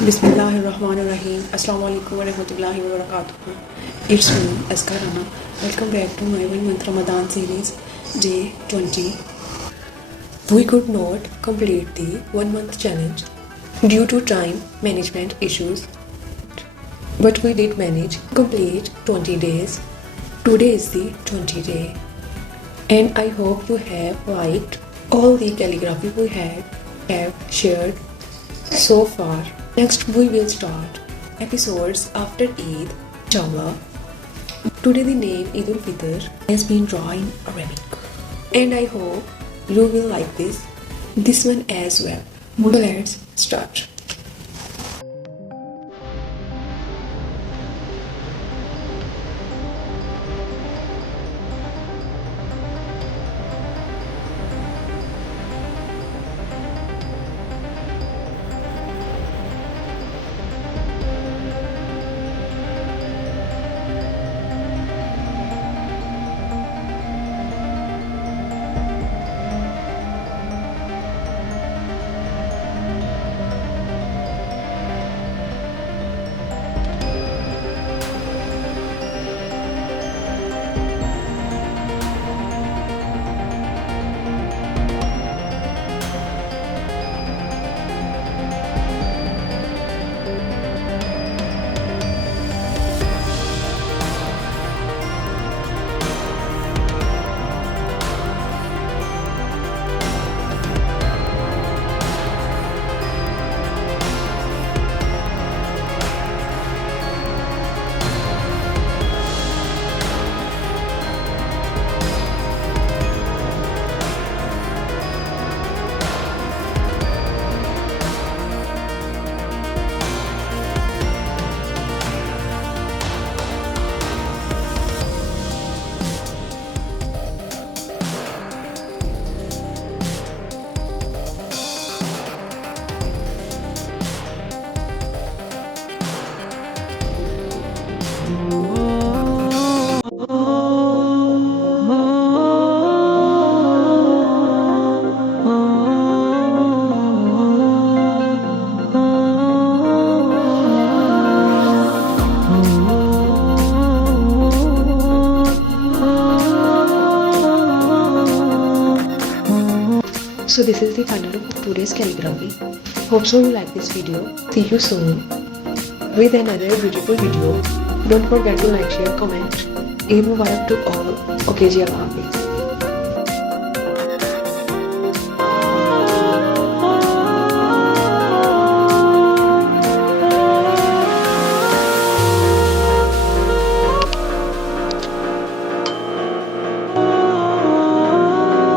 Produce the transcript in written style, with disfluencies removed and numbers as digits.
Bismillahirrahmanirrahim. Assalamu alaikum wa rahmatullahi wa barakatuh. It's me, Askar Rana. Welcome back to my 1 month Ramadan series, day 20. We could not complete the 1 month challenge due to time management issues, but we did manage to complete 20 days. Today is the 20th day, and I hope you have liked all the calligraphy we have shared so far. Next, we will start episodes after Eid, inshallah. Today, the name Eid al-Fitr has been drawn in Arabic, and I hope you will like this one as well. So let's start. So this is the final look of today's calligraphy. Hope so you like this video. See you soon with another beautiful video. Don't forget to like, share, comment. Eid Mubarak to all. Okay, ji, Allah Hafiz.